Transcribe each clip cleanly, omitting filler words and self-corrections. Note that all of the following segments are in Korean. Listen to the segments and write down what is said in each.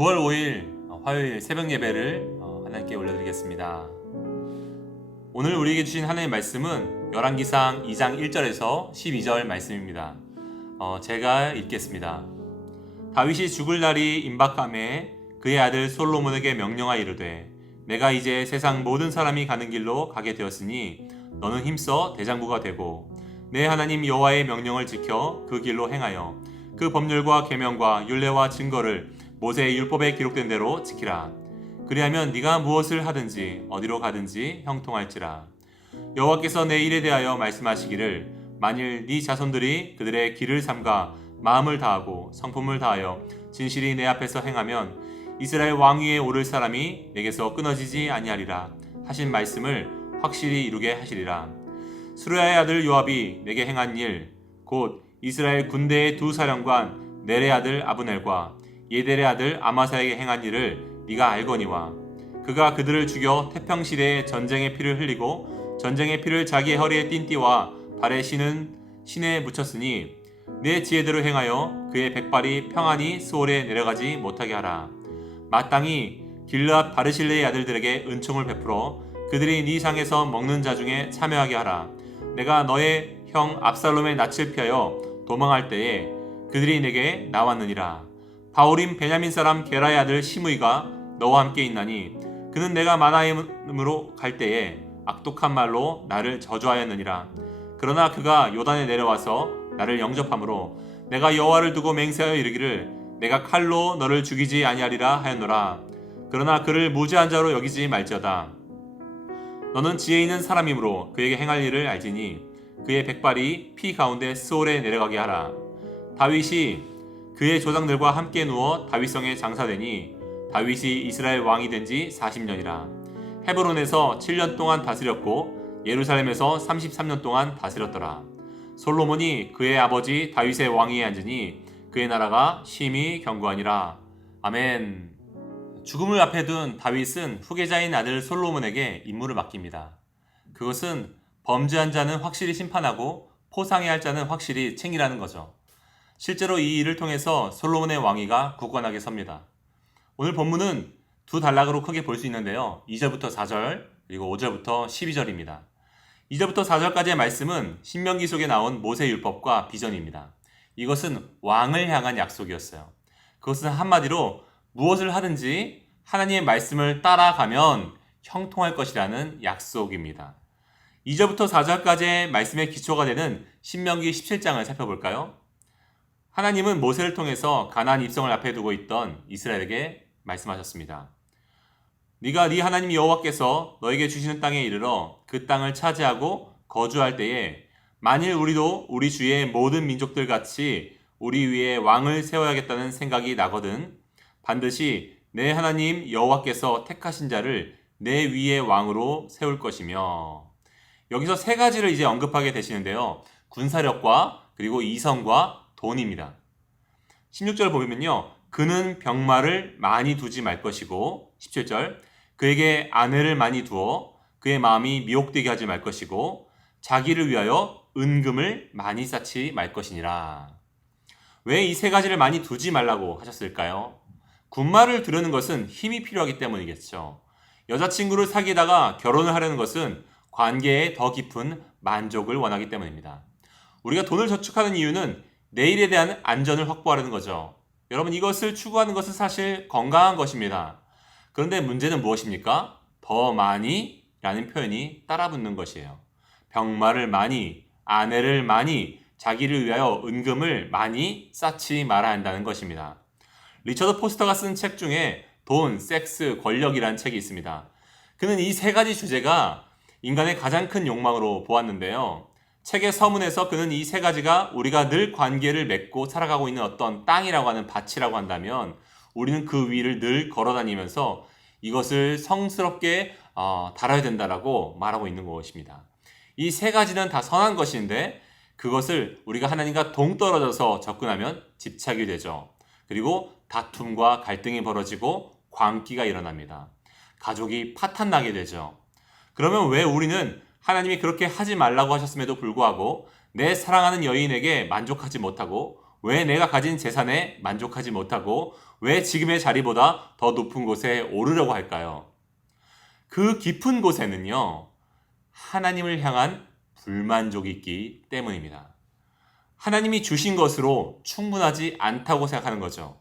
9월 5일 화요일 새벽 예배를 하나님께 올려드리겠습니다. 오늘 우리에게 주신 하나님의 말씀은 열왕기상 2장 1절에서 12절 말씀입니다. 제가 읽겠습니다. 다윗이 죽을 날이 임박함에 그의 아들 솔로몬에게 명령하여 이르되 내가 이제 세상 모든 사람이 가는 길로 가게 되었으니 너는 힘써 대장부가 되고 내 하나님 여호와의 명령을 지켜 그 길로 행하여 그 법률과 계명과 율례와 증거를 모세의 율법에 기록된 대로 지키라. 그리하면 네가 무엇을 하든지 어디로 가든지 형통할지라. 여호와께서 내 일에 대하여 말씀하시기를 만일 네 자손들이 그들의 길을 삼가 마음을 다하고 성품을 다하여 진실이 내 앞에서 행하면 이스라엘 왕위에 오를 사람이 내게서 끊어지지 아니하리라 하신 말씀을 확실히 이루게 하시리라. 수르야의 아들 요압이 내게 행한 일 곧 이스라엘 군대의 두 사령관 넬의 아들 아브넬과 예델의 아들 아마사에게 행한 일을 네가 알거니와 그가 그들을 죽여 태평시대에 전쟁의 피를 흘리고 전쟁의 피를 자기의 허리에 띤 띠와 발에 신은 신에 묻혔으니 내 지혜대로 행하여 그의 백발이 평안히 수월에 내려가지 못하게 하라. 마땅히 길르앗 바르실레의 아들들에게 은총을 베풀어 그들이 네 상에서 먹는 자 중에 참여하게 하라. 내가 너의 형 압살롬의 낯을 피하여 도망할 때에 그들이 내게 나왔느니라. 바오림 베냐민 사람 게라의 아들 시므이가 너와 함께 있나니 그는 내가 마나임으로 갈 때에 악독한 말로 나를 저주하였느니라. 그러나 그가 요단에 내려와서 나를 영접함으로 내가 여호와를 두고 맹세하여 이르기를 내가 칼로 너를 죽이지 아니하리라 하였노라. 그러나 그를 무죄한 자로 여기지 말지어다. 너는 지혜 있는 사람이므로 그에게 행할 일을 알지니 그의 백발이 피 가운데 스올에 내려가게 하라. 다윗이 그의 조상들과 함께 누워 다윗성에 장사되니 다윗이 이스라엘 왕이 된 지 40년이라. 헤브론에서 7년 동안 다스렸고 예루살렘에서 33년 동안 다스렸더라. 솔로몬이 그의 아버지 다윗의 왕위에 앉으니 그의 나라가 심히 견고하니라. 아멘. 죽음을 앞에 둔 다윗은 후계자인 아들 솔로몬에게 임무를 맡깁니다. 그것은 범죄한 자는 확실히 심판하고 포상해야 할 자는 확실히 챙기라는 거죠. 실제로 이 일을 통해서 솔로몬의 왕위가 굳건하게 섭니다. 오늘 본문은 두 단락으로 크게 볼 수 있는데요. 2절부터 4절 그리고 5절부터 12절입니다. 2절부터 4절까지의 말씀은 신명기 속에 나온 모세율법과 비전입니다. 이것은 왕을 향한 약속이었어요. 그것은 한마디로 무엇을 하든지 하나님의 말씀을 따라가면 형통할 것이라는 약속입니다. 2절부터 4절까지의 말씀의 기초가 되는 신명기 17장을 살펴볼까요? 하나님은 모세를 통해서 가나안 입성을 앞에 두고 있던 이스라엘에게 말씀하셨습니다. 네가 네 하나님 여호와께서 너에게 주시는 땅에 이르러 그 땅을 차지하고 거주할 때에 만일 우리도 우리 주위의 모든 민족들 같이 우리 위에 왕을 세워야겠다는 생각이 나거든 반드시 내 하나님 여호와께서 택하신 자를 내 위에 왕으로 세울 것이며. 여기서 세 가지를 이제 언급하게 되시는데요. 군사력과 그리고 이성과 돈입니다. 16절 보면요. 그는 병마를 많이 두지 말 것이고 17절 그에게 아내를 많이 두어 그의 마음이 미혹되게 하지 말 것이고 자기를 위하여 은금을 많이 쌓지 말 것이니라. 왜 이 세 가지를 많이 두지 말라고 하셨을까요? 군마를 두려는 것은 힘이 필요하기 때문이겠죠. 여자친구를 사귀다가 결혼을 하려는 것은 관계에 더 깊은 만족을 원하기 때문입니다. 우리가 돈을 저축하는 이유는 내일에 대한 안전을 확보하려는 거죠. 여러분 이것을 추구하는 것은 사실 건강한 것입니다. 그런데 문제는 무엇입니까? 더 많이 라는 표현이 따라붙는 것이에요. 병마를 많이, 아내를 많이, 자기를 위하여 은금을 많이 쌓지 말아야 한다는 것입니다. 리처드 포스터가 쓴 책 중에 돈, 섹스, 권력이라는 책이 있습니다. 그는 이 세 가지 주제가 인간의 가장 큰 욕망으로 보았는데요. 책의 서문에서 그는 이 세 가지가 우리가 늘 관계를 맺고 살아가고 있는 어떤 땅이라고 하는 밭이라고 한다면 우리는 그 위를 늘 걸어다니면서 이것을 성스럽게 다뤄야 된다라고 말하고 있는 것입니다. 이 세 가지는 다 선한 것인데 그것을 우리가 하나님과 동떨어져서 접근하면 집착이 되죠. 그리고 다툼과 갈등이 벌어지고 광기가 일어납니다. 가족이 파탄나게 되죠. 그러면 왜 우리는 하나님이 그렇게 하지 말라고 하셨음에도 불구하고 내 사랑하는 여인에게 만족하지 못하고 왜 내가 가진 재산에 만족하지 못하고 왜 지금의 자리보다 더 높은 곳에 오르려고 할까요? 그 깊은 곳에는요, 하나님을 향한 불만족이 있기 때문입니다. 하나님이 주신 것으로 충분하지 않다고 생각하는 거죠.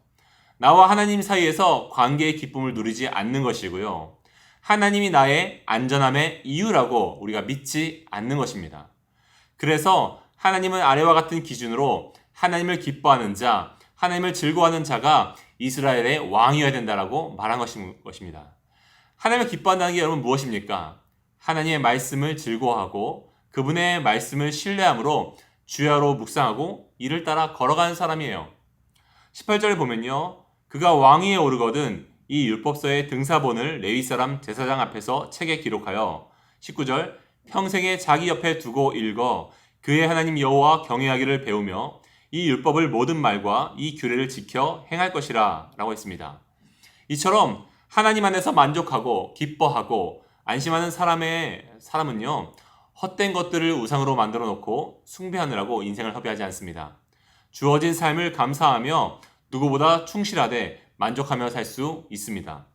나와 하나님 사이에서 관계의 기쁨을 누리지 않는 것이고요. 하나님이 나의 안전함의 이유라고 우리가 믿지 않는 것입니다. 그래서 하나님은 아래와 같은 기준으로 하나님을 기뻐하는 자, 하나님을 즐거워하는 자가 이스라엘의 왕이어야 된다라고 말한 것입니다. 하나님을 기뻐한다는 게 여러분 무엇입니까? 하나님의 말씀을 즐거워하고 그분의 말씀을 신뢰함으로 주야로 묵상하고 이를 따라 걸어가는 사람이에요. 18절에 보면요. 그가 왕위에 오르거든 이 율법서의 등사본을 레위 사람 제사장 앞에서 책에 기록하여 19절 평생에 자기 옆에 두고 읽어 그의 하나님 여호와 경외하기를 배우며 이 율법을 모든 말과 이 규례를 지켜 행할 것이라 라고 했습니다. 이처럼 하나님 안에서 만족하고 기뻐하고 안심하는 사람은요. 헛된 것들을 우상으로 만들어 놓고 숭배하느라고 인생을 허비하지 않습니다. 주어진 삶을 감사하며 누구보다 충실하되 만족하며 살 수 있습니다.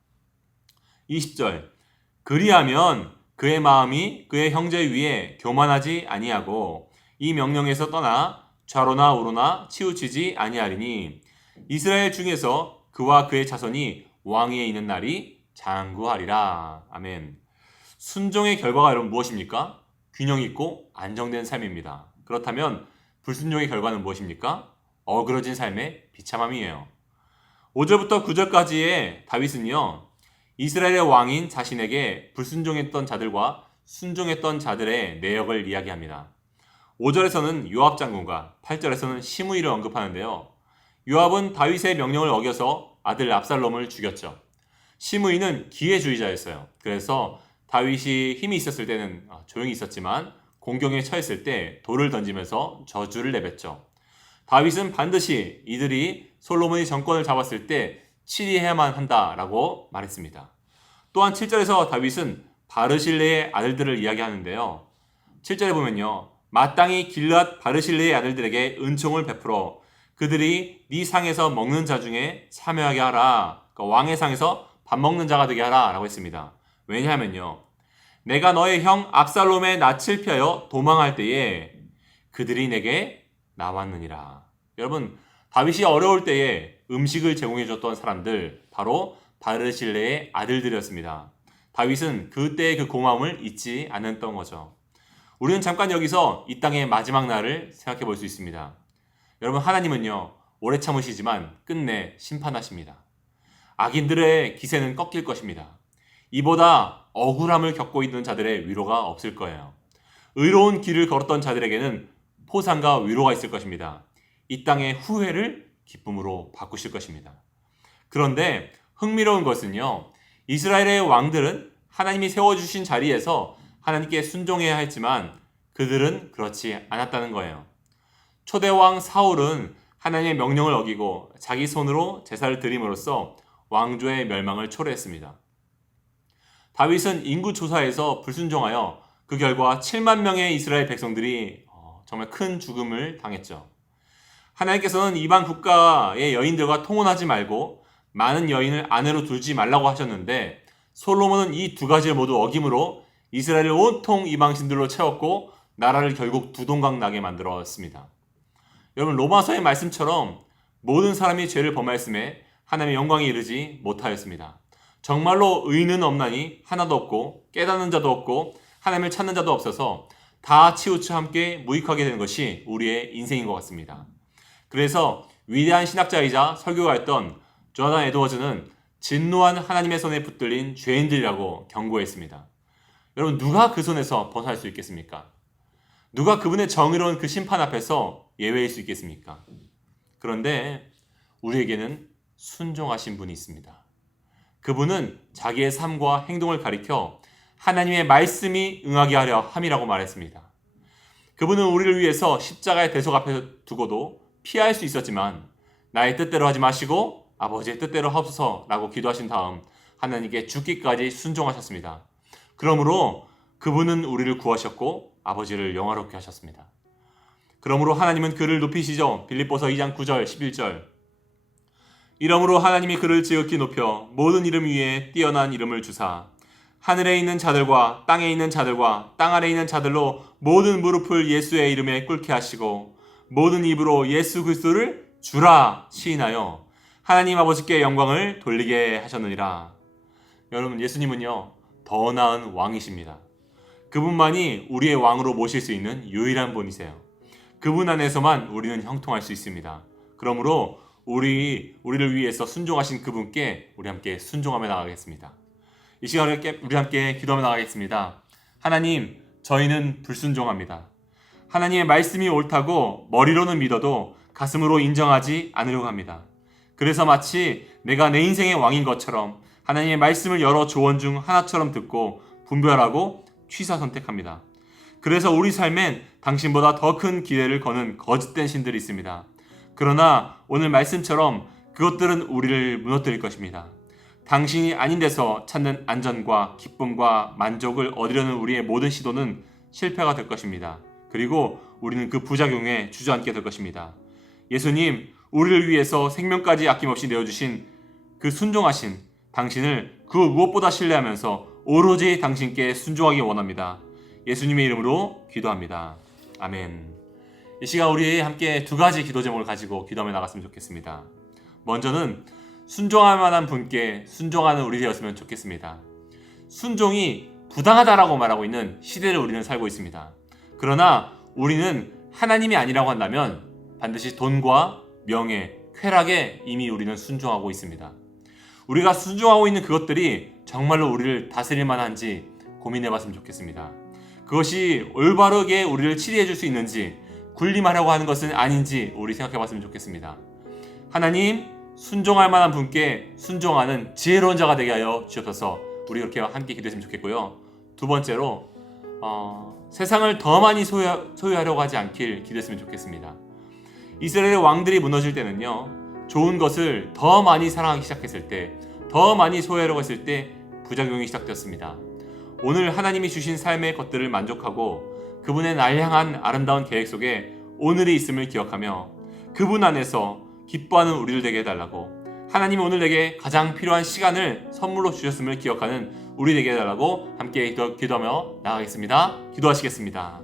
20절 그리하면 그의 마음이 그의 형제 위에 교만하지 아니하고 이 명령에서 떠나 좌로나 우로나 치우치지 아니하리니 이스라엘 중에서 그와 그의 자손이 왕위에 있는 날이 장구하리라. 아멘. 순종의 결과가 여러분 무엇입니까? 균형 있고 안정된 삶입니다. 그렇다면 불순종의 결과는 무엇입니까? 어그러진 삶의 비참함이에요. 5절부터 9절까지의 다윗은요. 이스라엘의 왕인 자신에게 불순종했던 자들과 순종했던 자들의 내역을 이야기합니다. 5절에서는 요압 장군과 8절에서는 시므이를 언급하는데요. 요압은 다윗의 명령을 어겨서 아들 압살롬을 죽였죠. 시므이는 기회주의자였어요. 그래서 다윗이 힘이 있었을 때는 조용히 있었지만 공경에 처했을 때 돌을 던지면서 저주를 내뱉죠. 다윗은 반드시 이들이 솔로몬이 정권을 잡았을 때 치리해야만 한다라고 말했습니다. 또한 7절에서 다윗은 바르실레의 아들들을 이야기하는데요. 7절에 보면요. 마땅히 길앗 바르실레의 아들들에게 은총을 베풀어 그들이 네 상에서 먹는 자 중에 참여하게 하라. 그러니까 왕의 상에서 밥 먹는 자가 되게 하라 라고 했습니다. 왜냐하면요. 내가 너의 형 압살롬의 낯을 피하여 도망할 때에 그들이 내게 나왔느니라. 여러분 다윗이 어려울 때에 음식을 제공해 줬던 사람들 바로 바르실레의 아들들이었습니다. 다윗은 그때의 그 고마움을 잊지 않았던 거죠. 우리는 잠깐 여기서 이 땅의 마지막 날을 생각해 볼 수 있습니다. 여러분 하나님은요 오래 참으시지만 끝내 심판하십니다. 악인들의 기세는 꺾일 것입니다. 이보다 억울함을 겪고 있는 자들의 위로가 없을 거예요. 의로운 길을 걸었던 자들에게는 포상과 위로가 있을 것입니다. 이 땅의 후회를 기쁨으로 바꾸실 것입니다. 그런데 흥미로운 것은요. 이스라엘의 왕들은 하나님이 세워주신 자리에서 하나님께 순종해야 했지만 그들은 그렇지 않았다는 거예요. 초대왕 사울은 하나님의 명령을 어기고 자기 손으로 제사를 드림으로써 왕조의 멸망을 초래했습니다. 다윗은 인구조사에서 불순종하여 그 결과 7만 명의 이스라엘 백성들이 정말 큰 죽음을 당했죠. 하나님께서는 이방 국가의 여인들과 통혼하지 말고 많은 여인을 아내로 두지 말라고 하셨는데 솔로몬은 이 두 가지를 모두 어김으로 이스라엘을 온통 이방신들로 채웠고 나라를 결국 두동강 나게 만들었습니다. 여러분 로마서의 말씀처럼 모든 사람이 죄를 범하였음에 하나님의 영광에 이르지 못하였습니다. 정말로 의는 없나니 하나도 없고 깨닫는 자도 없고 하나님을 찾는 자도 없어서 다 치우쳐 함께 무익하게 되는 것이 우리의 인생인 것 같습니다. 그래서 위대한 신학자이자 설교가였던 조나단 에드워즈는 진노한 하나님의 손에 붙들린 죄인들이라고 경고했습니다. 여러분 누가 그 손에서 벗어날 수 있겠습니까? 누가 그분의 정의로운 그 심판 앞에서 예외일 수 있겠습니까? 그런데 우리에게는 순종하신 분이 있습니다. 그분은 자기의 삶과 행동을 가리켜 하나님의 말씀이 응하게 하려 함이라고 말했습니다. 그분은 우리를 위해서 십자가의 대속 앞에 두고도 피할 수 있었지만 나의 뜻대로 하지 마시고 아버지의 뜻대로 하옵소서라고 기도하신 다음 하나님께 죽기까지 순종하셨습니다. 그러므로 그분은 우리를 구하셨고 아버지를 영화롭게 하셨습니다. 그러므로 하나님은 그를 높이시죠. 빌립보서 2장 9절 11절. 이러므로 하나님이 그를 지극히 높여 모든 이름 위에 뛰어난 이름을 주사 하늘에 있는 자들과 땅에 있는 자들과 땅 아래에 있는 자들로 모든 무릎을 예수의 이름에 꿇게 하시고 모든 입으로 예수 그리스도를 주라 시인하여 하나님 아버지께 영광을 돌리게 하셨느니라. 여러분, 예수님은요 더 나은 왕이십니다. 그분만이 우리의 왕으로 모실 수 있는 유일한 분이세요. 그분 안에서만 우리는 형통할 수 있습니다. 그러므로 우리를 위해서 순종하신 그분께 우리 함께 순종하며 나가겠습니다. 이 시간에 우리 함께 기도하며 나가겠습니다. 하나님, 저희는 불순종합니다. 하나님의 말씀이 옳다고 머리로는 믿어도 가슴으로 인정하지 않으려고 합니다. 그래서 마치 내가 내 인생의 왕인 것처럼 하나님의 말씀을 여러 조언 중 하나처럼 듣고 분별하고 취사 선택합니다. 그래서 우리 삶엔 당신보다 더 큰 기대를 거는 거짓된 신들이 있습니다. 그러나 오늘 말씀처럼 그것들은 우리를 무너뜨릴 것입니다. 당신이 아닌 데서 찾는 안전과 기쁨과 만족을 얻으려는 우리의 모든 시도는 실패가 될 것입니다. 그리고 우리는 그 부작용에 주저앉게 될 것입니다. 예수님, 우리를 위해서 생명까지 아낌없이 내어주신 그 순종하신 당신을 그 무엇보다 신뢰하면서 오로지 당신께 순종하기 원합니다. 예수님의 이름으로 기도합니다. 아멘. 이 시간 우리 함께 두 가지 기도 제목을 가지고 기도하며 나갔으면 좋겠습니다. 먼저는 순종할 만한 분께 순종하는 우리 되었으면 좋겠습니다. 순종이 부당하다라고 말하고 있는 시대를 우리는 살고 있습니다. 그러나 우리는 하나님이 아니라고 한다면 반드시 돈과 명예, 쾌락에 이미 우리는 순종하고 있습니다. 우리가 순종하고 있는 그것들이 정말로 우리를 다스릴 만한지 고민해봤으면 좋겠습니다. 그것이 올바르게 우리를 치리해 줄 수 있는지, 군림하려고 하는 것은 아닌지 우리 생각해봤으면 좋겠습니다. 하나님, 순종할 만한 분께 순종하는 지혜로운 자가 되게 하여 주옵소서. 우리 그렇게 함께 기도했으면 좋겠고요. 두 번째로 세상을 더 많이 소유하려고 하지 않길 기도했으면 좋겠습니다. 이스라엘의 왕들이 무너질 때는요, 좋은 것을 더 많이 사랑하기 시작했을 때, 더 많이 소유하려고 했을 때 부작용이 시작되었습니다. 오늘 하나님이 주신 삶의 것들을 만족하고 그분의 날 향한 아름다운 계획 속에 오늘이 있음을 기억하며 그분 안에서 기뻐하는 우리를 되게 해달라고, 하나님이 오늘 내게 가장 필요한 시간을 선물로 주셨음을 기억하는 우리 되게 해달라고 함께 기도하며 나가겠습니다. 기도하시겠습니다.